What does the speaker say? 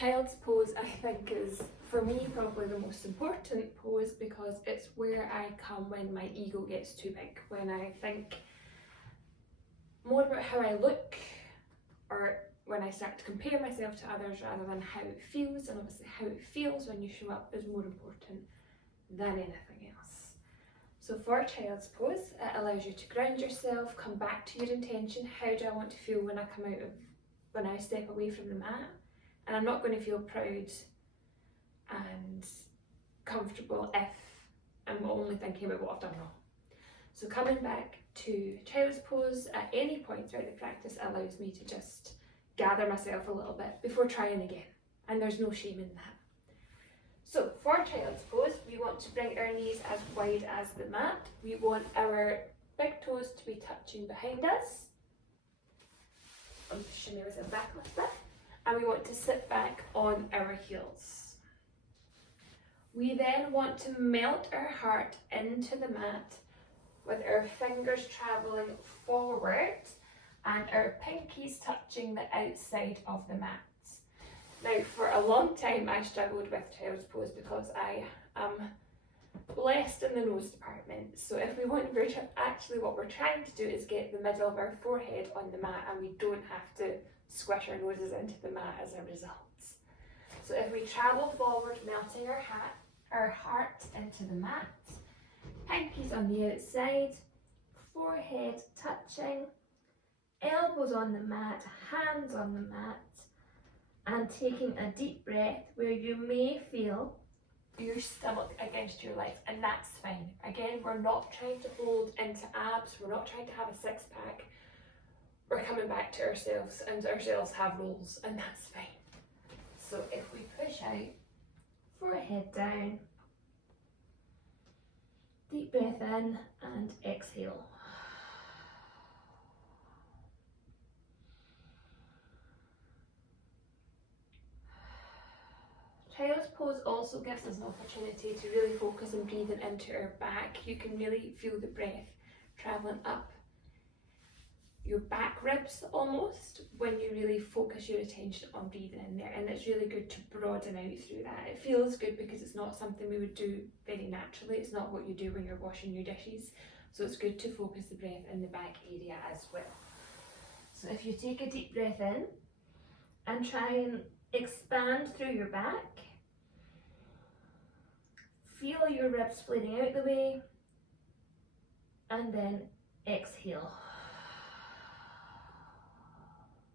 Child's pose, I think, is for me probably the most important pose because it's where I come when my ego gets too big, when I think more about how I look, or when I start to compare myself to others rather than how it feels. And obviously how it feels when you show up is more important than anything else. So for Child's pose, it allows you to ground yourself, come back to your intention. How do I want to feel when I step away from the mat? And I'm not going to feel proud and comfortable if I'm only thinking about what I've done wrong. So coming back to Child's pose at any point throughout the practice allows me to just gather myself a little bit before trying again. And there's no shame in that. So for Child's pose, we want to bring our knees as wide as the mat. We want our big toes to be touching behind us. I'm just shimmy myself back a little bit. And we want to sit back on our heels. We then want to melt our heart into the mat with our fingers travelling forward and our pinkies touching the outside of the mat. Now, for a long time I struggled with Child's pose because I am blessed in the nose department. So if we want, actually what we're trying to do is get the middle of our forehead on the mat, and we don't have to squish our noses into the mat as a result. So if we travel forward, melting our heart into the mat, pinkies on the outside, forehead touching, elbows on the mat, hands on the mat, and taking a deep breath where you may feel your stomach against your legs, and that's fine. Again, we're not trying to hold into abs, we're not trying to have a six-pack. We're coming back to ourselves, and ourselves have rolls, and that's fine. So if we push out, forehead down, deep breath in and exhale. Child's pose also gives us an opportunity to really focus on breathing into our back. You can really feel the breath travelling up your back ribs almost when you really focus your attention on breathing in there, and it's really good to broaden out through that. It feels good because it's not something we would do very naturally. It's not what you do when you're washing your dishes, so it's good to focus the breath in the back area as well. So if you take a deep breath in and try and expand through your back, feel your ribs flaring out the way, and then exhale.